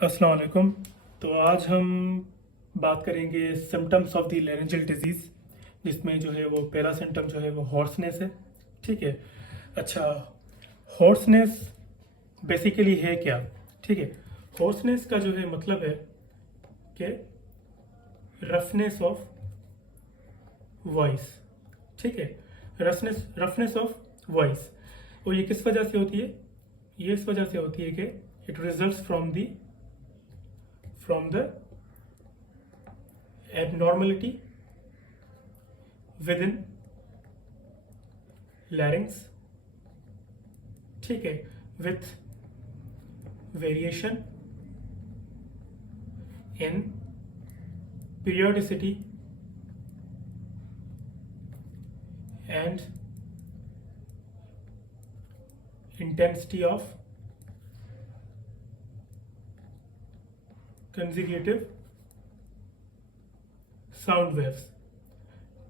अस्सलाम वालेकुम। तो आज हम बात करेंगे symptoms of the laryngeal disease, जिसमें जो है वो पहला सिम्टम जो है वो हॉर्सनेस है। ठीक है। अच्छा, हॉर्सनेस बेसिकली है क्या? ठीक है। हॉर्सनेस का जो है मतलब है कि रफनेस ऑफ वॉइस। ठीक है। Roughness of voice. और ये किस वजह से होती है? ये इस वजह से होती है कि it results from the abnormality within larynx, ठीक है, with variation in periodicity and intensity of consecutive sound waves.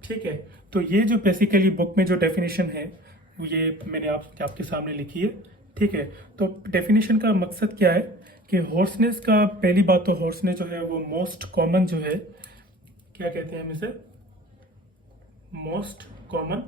ठीक है। तो ये जो बेसिकली बुक में जो डेफिनेशन है वो ये मैंने आपके सामने लिखी है। ठीक है। तो डेफिनेशन का मकसद क्या है कि हॉर्सनेस का, पहली बात तो हॉर्सनेस जो है वो मोस्ट कॉमन जो है, क्या कहते हैं हम इसे, मोस्ट कॉमन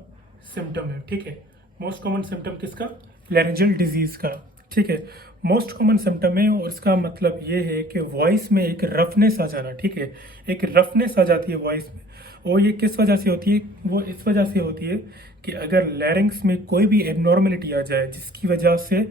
सिम्टम है। ठीक है। मोस्ट कॉमन सिम्टम किसका? लैरिंजियल डिजीज का। ठीक है। मोस्ट कॉमन सिम्टम है और इसका मतलब ये है कि वॉइस में एक रफनेस आ जाना। ठीक है। एक रफनेस आ जाती है वॉइस में। और ये किस वजह से होती है? वो इस वजह से होती है कि अगर लैरिंग्स में कोई भी एबनॉर्मलिटी आ जाए जिसकी वजह से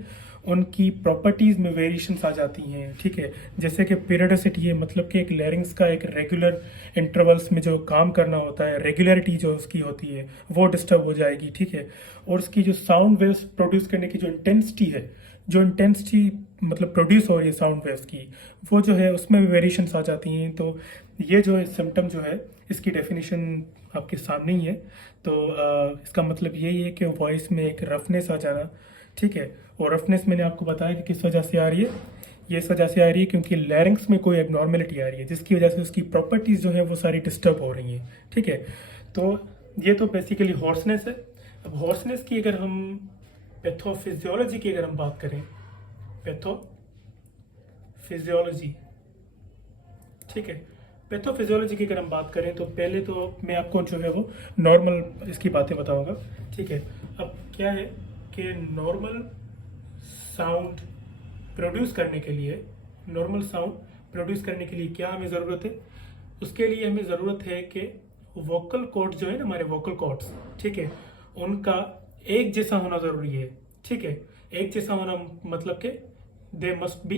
उनकी प्रॉपर्टीज में वेरिएशंस आ जाती हैं। ठीक है। जैसे कि पीरियडोसिटी है, मतलब कि एक लैरिंग्स का एक रेगुलर इंटरवल्स में जो काम करना होता है, रेगुलरिटी जो उसकी होती है वो डिस्टर्ब हो जाएगी। ठीक है। और उसकी जो साउंड वेव्स प्रोड्यूस करने की जो इंटेंसिटी है, जो इंटेंसिटी मतलब प्रोड्यूस हो रही है साउंड वेव्स की, वो जो है उसमें भी वेरिएशंस आ जाती हैं। तो ये जो है सिम्टम जो है, इसकी डेफिनेशन आपके सामने ही है। तो इसका मतलब यही है कि वॉइस में एक रफनेस आ जाना। ठीक है। और रफनेस मैंने आपको बताया कि किस वजह से आ रही है। ये इस वजह से आ रही है क्योंकि लैरिंग्स में कोई एबनॉर्मेलिटी आ रही है जिसकी वजह से उसकी प्रॉपर्टीज जो है वो सारी डिस्टर्ब हो रही हैं। ठीक है। तो ये तो बेसिकली हॉर्सनेस है। अब हॉर्सनेस की अगर हम पैथोफिजियोलॉजी की अगर हम बात करें, पैथोफिजियोलॉजी, ठीक है, पैथोफिजियोलॉजी की अगर हम बात करें तो पहले तो मैं आपको जो है वो नॉर्मल इसकी बातें बताऊंगा। ठीक है। अब क्या है कि साउंड प्रोड्यूस करने के लिए नॉर्मल साउंड प्रोड्यूस करने के लिए क्या हमें ज़रूरत है? उसके लिए हमें ज़रूरत है कि वोकल कॉर्ड्स जो है ना, हमारे वोकल कॉर्ड्स, ठीक है, उनका एक जैसा होना ज़रूरी है। ठीक है। एक जैसा होना मतलब कि दे मस्ट बी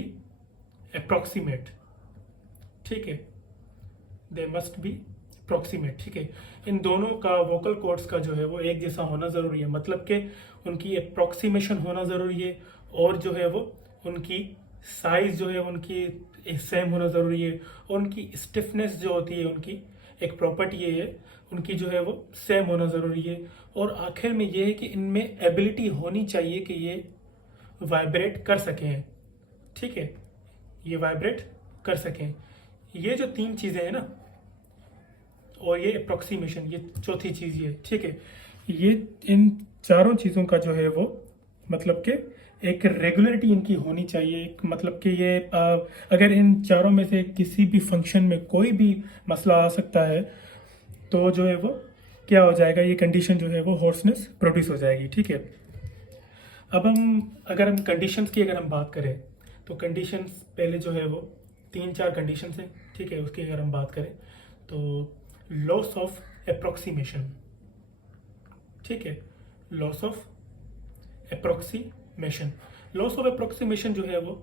अप्रॉक्सीमेट। ठीक है। They must be approximate. ठीक है। इन दोनों का वोकल कॉर्ड्स का जो है वो एक जैसा होना ज़रूरी है, मतलब कि उनकी अप्रॉक्सीमेशन होना ज़रूरी है। और जो है वो उनकी साइज जो है उनकी सेम होना ज़रूरी है। और उनकी स्टिफनेस जो होती है, उनकी एक प्रॉपर्टी ये है, उनकी जो है वो सेम होना ज़रूरी है। और आखिर में ये है कि इनमें एबिलिटी होनी चाहिए कि ये वाइब्रेट कर सकें। ठीक है। ये वाइब्रेट कर सकें। ये जो तीन चीज़ें हैं ना, और ये अप्रोक्सीमेशन, ये चौथी चीज़ ये, ठीक है, ये इन चारों चीज़ों का जो है वो मतलब कि एक रेगुलरिटी इनकी होनी चाहिए। एक मतलब कि ये अगर इन चारों में से किसी भी फंक्शन में कोई भी मसला आ सकता है तो जो है वो क्या हो जाएगा, ये कंडीशन जो है वो हॉर्सनेस प्रोड्यूस हो जाएगी। ठीक है। अब अगर हम कंडीशंस की अगर हम बात करें तो कंडीशंस पहले जो है वो तीन चार कंडीशंस हैं। ठीक है। उसकी अगर हम बात करें तो लॉस ऑफ अप्रोक्सीमेशन। ठीक है। Loss of approximation. Loss of approximation जो है वो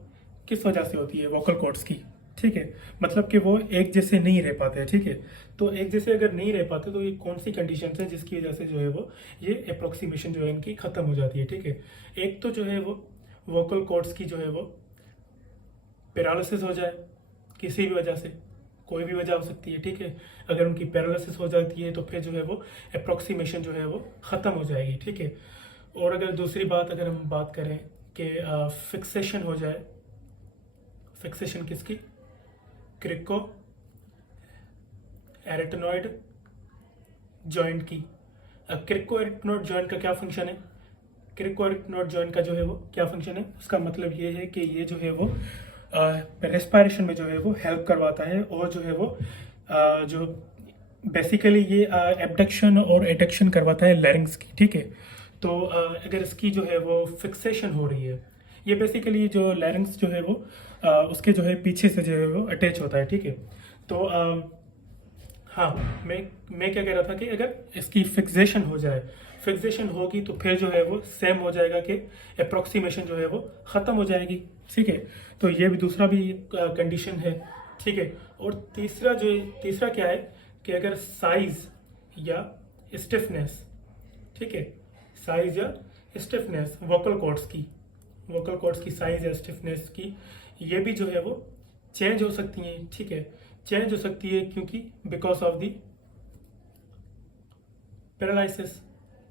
किस वजह से होती है? वोकल कॉर्ड्स की। ठीक है। मतलब कि वो एक जैसे नहीं रह पाते। ठीक है। तो एक जैसे अगर नहीं रह पाते तो ये कौन सी कंडीशन है जिसकी वजह से जो है वो ये अप्रोक्सीमेशन जो है इनकी खत्म हो जाती है? ठीक है। एक तो जो है वो वोकल कॉर्ड्स की जो है वो पैरालिसिस हो जाए किसी भी वजह से, कोई भी वजह हो सकती है। ठीक है। अगर उनकी पैरालिसिस हो जाती है तो फिर जो है वो अप्रोक्सीमेशन जो है वो ख़त्म हो जाएगी। ठीक है। और अगर दूसरी बात अगर हम बात करें कि फिक्सेशन हो जाए, फिक्सेशन किसकी? क्रिको एरेटनॉइड जॉइंट की। अब क्रिको एरेटनॉइड जॉइंट का क्या फंक्शन है? क्रिको एरेटनॉइड जॉइंट का जो है वो क्या फंक्शन है? उसका मतलब ये है कि ये जो है वो रेस्पिरेशन में जो है वो हेल्प करवाता है, और जो है वो जो बेसिकली ये एबडक्शन और एडक्शन करवाता है लैरिंग्स की, ठीक है। तो अगर इसकी जो है वो फिक्सेशन हो रही है, ये बेसिकली जो लैरिंग्स जो है वो उसके जो है पीछे से जो है वो अटैच होता है, ठीक है। तो हाँ, मैं क्या कह रहा था कि अगर इसकी फिक्सेशन हो जाए, फिक्सेशन होगी तो फिर जो है वो सेम हो जाएगा कि अप्रोक्सीमेशन जो है वो ख़त्म हो जाएगी, ठीक है। तो ये भी दूसरा भी कंडीशन है, ठीक है। और तीसरा क्या है कि अगर साइज या स्टिफनेस, ठीक है, साइज या स्टिफनेस वोकल कॉर्ड्स की साइज या स्टिफनेस की, ये भी जो है वो चेंज हो सकती हैं, ठीक है। चेंज हो सकती है क्योंकि बिकॉज ऑफ दी पैरालिसिस,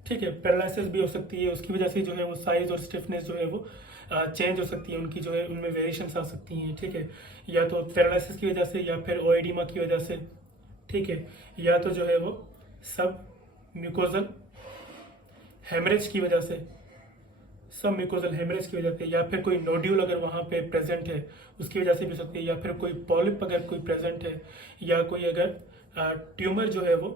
ठीक है, पैरालिसिस भी हो सकती है, उसकी वजह से जो है वो साइज और स्टिफनेस जो है वो चेंज हो सकती है, उनकी जो है उनमें वेरिएशंस आ सकती हैं, ठीक है। या तो पैरालिसिस की वजह से, या फिर ओएडिमा की वजह से, ठीक है, या तो जो है वो सब म्यूकोजल हेमरेज की वजह से, सब म्यूकोजल हेमरेज की वजह से, या फिर कोई नोड्यूल अगर वहाँ पे प्रेजेंट है उसकी वजह से भी हो सकती है, या फिर कोई पॉलिप अगर कोई प्रेजेंट है, या कोई अगर ट्यूमर जो है वो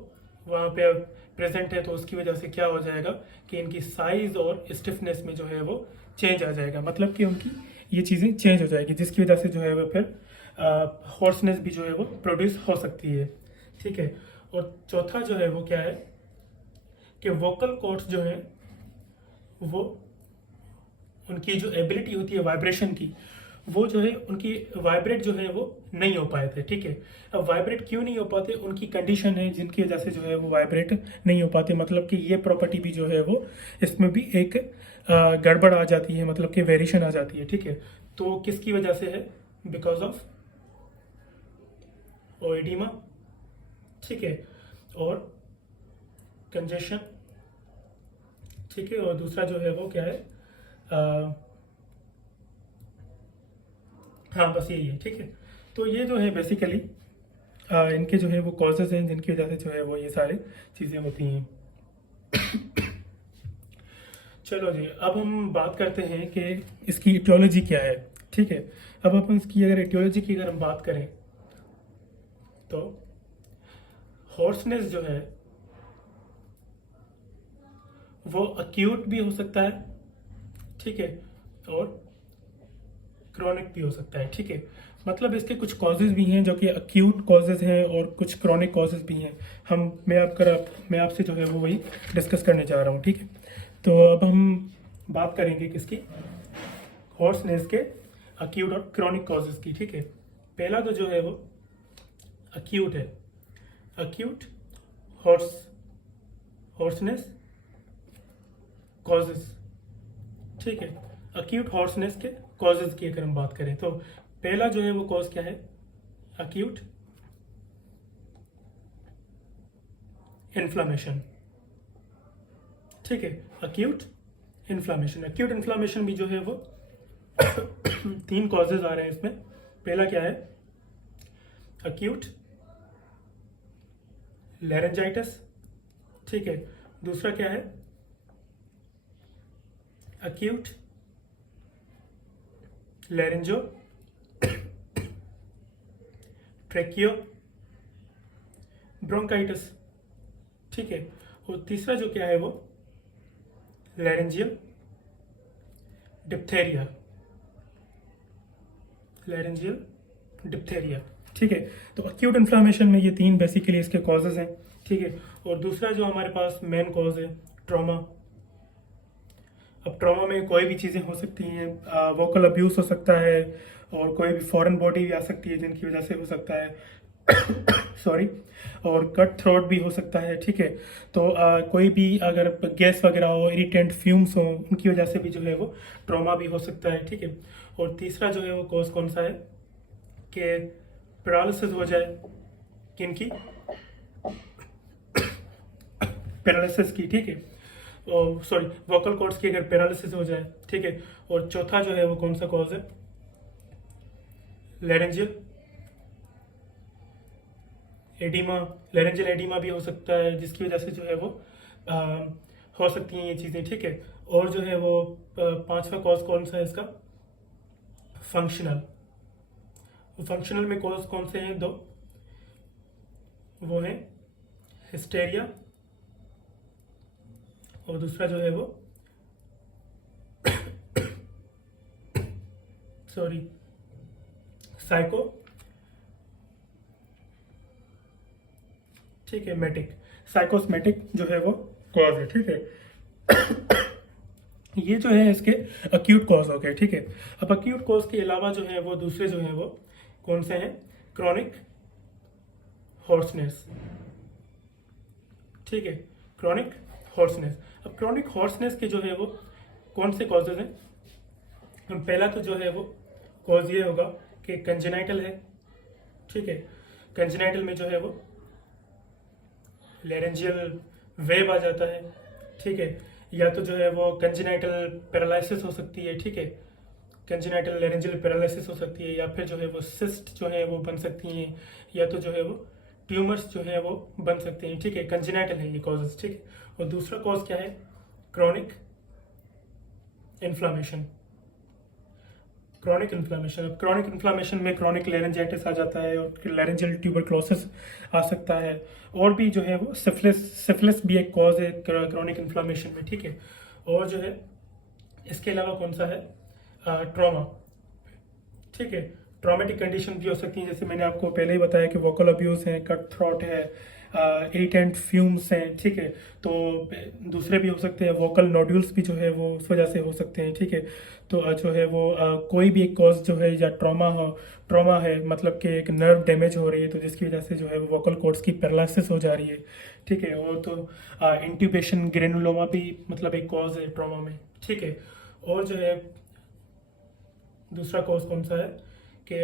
वहाँ पे प्रेजेंट है, तो उसकी वजह से क्या हो जाएगा कि इनकी साइज और स्टिफनेस में जो है वो चेंज आ जाएगा, मतलब कि उनकी ये चीज़ें चेंज हो जाएगी, जिसकी वजह से जो है वो फिर हॉर्सनेस भी जो है वो प्रोड्यूस हो सकती है, ठीक है। और चौथा जो है वो क्या है कि वोकल कॉर्ड्स जो है वो उनकी जो एबिलिटी होती है वाइब्रेशन की, वो जो है उनकी वाइब्रेट जो है वो नहीं हो पाए थे, ठीक है। अब वाइब्रेट क्यों नहीं हो पाते, उनकी कंडीशन है जिनकी वजह से जो है वो वाइब्रेट नहीं हो पाते, मतलब कि ये प्रॉपर्टी भी जो है वो इसमें भी एक गड़बड़ आ जाती है, मतलब कि वेरिएशन आ जाती है, ठीक है। तो किसकी वजह से है, बिकॉज ऑफ ओएडिमा, ठीक है, और कंजेशन, ठीक है। और दूसरा जो है वो क्या है, हाँ बस यही है, ठीक है। तो ये जो है बेसिकली इनके जो है वो कॉजेज हैं जिनकी वजह से जो है वो ये सारी चीज़ें होती हैं। चलो जी, अब हम बात करते हैं कि इसकी इटियोलॉजी क्या है, ठीक है। अब अपन इसकी अगर इटियोलॉजी की अगर हम बात करें तो हॉर्सनेस जो है वो अक्यूट भी हो सकता है, ठीक है, और क्रॉनिक भी हो सकता है, ठीक है। मतलब इसके कुछ कॉजेज भी हैं जो कि अक्यूट कॉजेज हैं, और कुछ क्रॉनिक कॉजेज भी हैं। मैं आपसे जो है वो वही डिस्कस करने जा रहा हूँ, ठीक है। तो अब हम बात करेंगे किसकी, हॉर्सनेस के अक्यूट और क्रॉनिक कॉजेज की, ठीक है। पहला तो जो है वो अक्यूट है, अक्यूट हॉर्सनेस कॉजेज, ठीक है। अक्यूट हॉर्सनेस के कॉजेज की अगर हम बात करें तो पहला जो है वो कॉज क्या है, अक्यूट इन्फ्लामेशन, ठीक है। अक्यूट इन्फ्लामेशन भी जो है वो तीन कॉजेज आ रहे हैं इसमें। पहला क्या है, अक्यूट लैरेंजाइटिस, ठीक है। दूसरा क्या है, अक्यूट लैरेंजो ट्रेकियो ब्रोंकाइटिस, ठीक है। और तीसरा जो क्या है वो लैरेंजियल डिप्थेरिया, ठीक है। तो अक्यूट इन्फ्लामेशन में ये तीन बेसिकली इसके कॉजेज हैं, ठीक है। और दूसरा जो हमारे पास मेन कॉज है, ट्रॉमा। अब ट्रॉमा में कोई भी चीज़ें हो सकती हैं, वोकल अब्यूज़ हो सकता है, और कोई भी फॉरेन बॉडी भी आ सकती है जिनकी वजह से हो सकता है सॉरी, और कट थ्रोट भी हो सकता है, ठीक है। तो कोई भी अगर गैस वगैरह हो, इरिटेंट फ्यूम्स हो, उनकी वजह से भी जो है वो ट्रॉमा भी हो सकता है, ठीक है। और तीसरा जो है वो कॉज कौन सा है कि पैरालिसिस हो जाए, किनकी, पैरालिसिस की, ठीक है, सॉरी वोकल कॉर्ड्स की अगर पैरालिसिस हो जाए, ठीक है। और चौथा जो है वो कौन सा कॉज है, लैरेंजियल एडिमा, लैरेंजियल एडिमा भी हो सकता है, जिसकी वजह से जो है वो हो सकती हैं ये चीज़ें, ठीक है। और जो है वो पांचवा कॉज कौन सा है इसका, फंक्शनल फंक्शनल में कॉज कौन से हैं? दो, वो है हिस्टेरिया और दूसरा जो है वो सॉरी साइको, ठीक है, मेटिक, साइकोस्मेटिक जो है वो कॉज है, ठीक है। ये जो है इसके अक्यूट कॉज हो गए, ठीक है। अब अक्यूट कॉज के अलावा जो है वो दूसरे जो है वो कौन से हैं? क्रॉनिक हॉर्सनेस, ठीक है, क्रॉनिक हॉर्सनेस। अब क्रॉनिक हॉर्सनेस के जो है वो कौन से कॉजेज हैं? पहला तो जो है वो कॉज ये होगा कि कंजेनाइटल है, ठीक है। कंजेनाइटल में जो है वो लेरेंजियल वेव आ जाता है, ठीक है। या तो जो है वो कंजेनाइटल पैरालिसिस हो सकती है, ठीक है, कंजेनाइटल लेरेंजियल पैरालिसिस हो सकती है, या फिर जो है वो सिस्ट जो है वो बन सकती हैं, या तो जो है वो ट्यूमर्स जो है वो बन सकते हैं, ठीक है। कंजेनाइटल है ये कॉजेज, ठीक है। और दूसरा कॉज क्या है? Chronic inflammation, chronic inflammation. अब क्रॉनिक इन्फ्लामेशन में क्रॉनिक लेरेंजाइटिस आ जाता है और लेरेंजियल ट्यूबरक्लोसिस आ सकता है, और भी जो है वो सिफिलिस भी एक कॉज है क्रॉनिक इन्फ्लामेशन में, ठीक है। और जो है इसके अलावा कौन सा है? ट्रॉमा, ठीक है। ट्रॉमेटिक कंडीशन भी हो सकती हैं, जैसे मैंने आपको पहले ही बताया कि वोकल अब्यूज़ है, कट थ्रोट है, एटेंट फ्यूम्स हैं, ठीक है। तो दूसरे भी हो सकते हैं, वोकल नोड्यूल्स भी जो है वो उस वजह से हो सकते हैं, ठीक है। तो जो है वो कोई भी एक कॉज जो है, या ट्रॉमा है मतलब कि एक नर्व डैमेज हो रही है, तो जिसकी वजह से जो है वो वोकल कॉर्ड्स की पैरालिसिस हो जा रही है, ठीक है। और तो इंट्यूबेशन ग्रेनुलोमा भी मतलब एक कॉज है ट्रॉमा में, ठीक है। और जो है दूसरा कॉज कौन सा है कि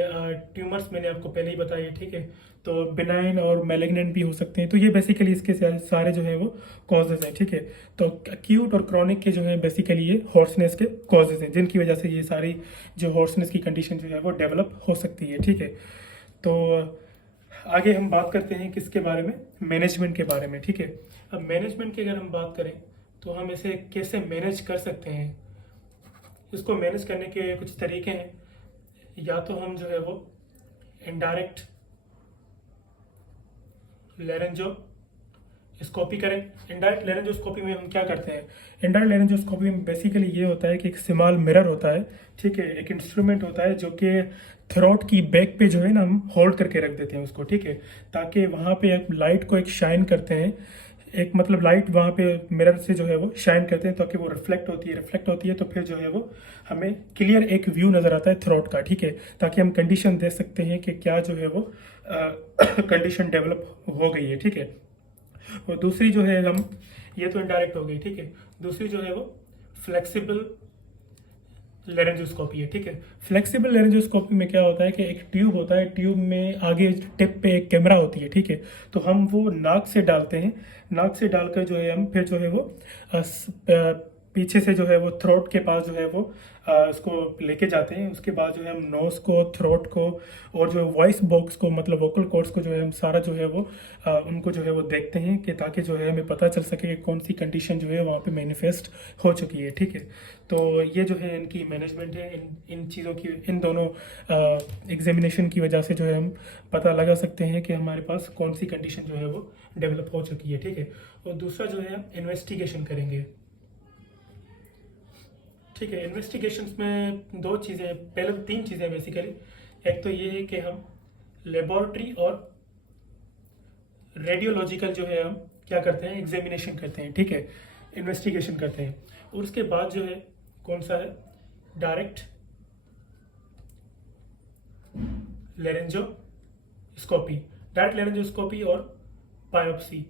ट्यूमर्स मैंने आपको पहले ही बताया, ठीक है। तो बिनाइन और मैलिग्नेंट भी हो सकते हैं। तो ये बेसिकली इसके सारे जो है वो कॉजेज हैं, ठीक है। तो अक्यूट और क्रॉनिक के जो है बेसिकली ये हॉर्सनेस के कॉजेज हैं, जिनकी वजह से ये सारी जो हॉर्सनेस की कंडीशन जो है वो डेवलप हो सकती है, ठीक है। तो आगे हम बात करते हैं किसके बारे में? मैनेजमेंट के बारे में, ठीक है। अब मैनेजमेंट की अगर हम बात करें तो हम इसे कैसे मैनेज कर सकते हैं? इसको मैनेज करने के कुछ तरीके हैं। या तो हम जो है वो इनडायरेक्ट लेरेंजोस्कोपी करें। इनडायरेक्ट लेरेंजोस्कोपी में हम क्या करते हैं? इनडायरेक्ट लेरेंजोस्कोपी में बेसिकली ये होता है कि एक स्मॉल मिरर होता है, ठीक है, एक इंस्ट्रूमेंट होता है जो कि थ्रोट की बैक पे जो है ना हम होल्ड करके रख देते हैं उसको, ठीक है, ताकि वहाँ पे एक लाइट को एक शाइन करते हैं, एक मतलब लाइट वहाँ पे मिरर से जो है वो शाइन करते हैं ताकि वो रिफ्लेक्ट होती है तो फिर जो है वो हमें क्लियर एक व्यू नज़र आता है थ्रोट का, ठीक है, ताकि हम कंडीशन दे सकते हैं कि क्या जो है वो कंडीशन डेवलप हो गई है, ठीक है। और दूसरी जो है हम, ये तो इनडायरेक्ट हो गई, ठीक है। दूसरी जो है वो फ्लेक्सिबल लेरेंजोस्कोपी है, ठीक है। फ्लेक्सिबल लेरेंजोस्कोपी में क्या होता है कि एक ट्यूब होता है, ट्यूब में आगे टिप पे एक कैमरा होती है, ठीक है। तो हम वो नाक से डालते हैं, नाक से डालकर जो है हम फिर जो है वो पीछे से जो है वो थ्रोट के पास जो है वो उसको लेके जाते हैं। उसके बाद जो है हम नोज को, थ्रोट को और जो वॉइस बॉक्स को मतलब वोकल कॉर्ड्स को जो है हम सारा जो है वो उनको जो है वो देखते हैं कि ताकि जो है हमें पता चल सके कि कौन सी कंडीशन जो है वहाँ पे मैनिफेस्ट हो चुकी है, ठीक है। तो ये जो है इनकी मैनेजमेंट है। इन चीज़ों की, इन दोनों एग्जामिनेशन की वजह से जो है हम पता लगा सकते हैं कि हमारे पास कौन सी कंडीशन जो है वो डेवलप हो चुकी है, ठीक है। और दूसरा जो है हम इन्वेस्टिगेशन करेंगे, ठीक है। इन्वेस्टिगेशंस में दो चीज़ें, पहले तो तीन चीज़ें बेसिकली। एक तो ये है कि हम लेबोरेटरी और रेडियोलॉजिकल जो है हम क्या करते हैं? एग्जामिनेशन करते हैं, ठीक है, इन्वेस्टिगेशन करते हैं। और उसके बाद जो है कौन सा है? डायरेक्ट लेरेंजोस्कोपी, डायरेक्ट लेरेंजोस्कोपी और बायोप्सी।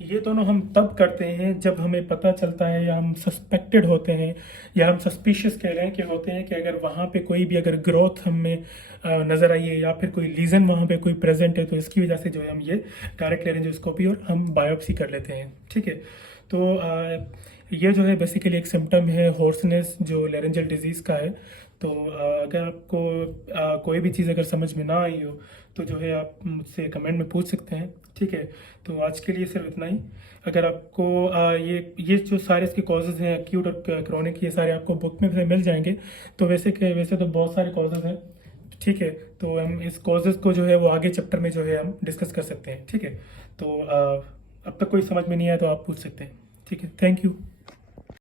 ये दोनों हम तब करते हैं जब हमें पता चलता है या हम सस्पेक्टेड होते हैं या हम सस्पिशियस कह रहे हैं कि होते हैं कि अगर वहाँ पे कोई भी अगर ग्रोथ हमें नज़र आई है या फिर कोई लीजन वहाँ पे कोई प्रेजेंट है, तो इसकी वजह से जो है हम ये डायरेक्ट लेरेंजोस्कोपी और हम बायोप्सी कर लेते हैं, ठीक है। तो ये जो है बेसिकली एक सिम्टम है हॉर्सनेस जो लेरेंजल डिजीज़ का है। तो अगर आपको कोई भी चीज़ अगर समझ में ना आई हो तो जो है आप मुझसे कमेंट में पूछ सकते हैं, ठीक है। तो आज के लिए सिर्फ इतना ही। अगर आपको ये जो सारे इसके कॉजेज़ हैं एक्यूट और क्रॉनिक, ये सारे आपको बुक में से मिल जाएंगे। तो वैसे तो बहुत सारे कॉजेज़ हैं ठीक है, तो हम इस कॉजेज को जो है वो आगे चैप्टर में जो है हम डिस्कस कर सकते हैं। ठीक है, तो अब तक कोई समझ में नहीं आया तो आप पूछ सकते हैं। ठीक है, थैंक यू।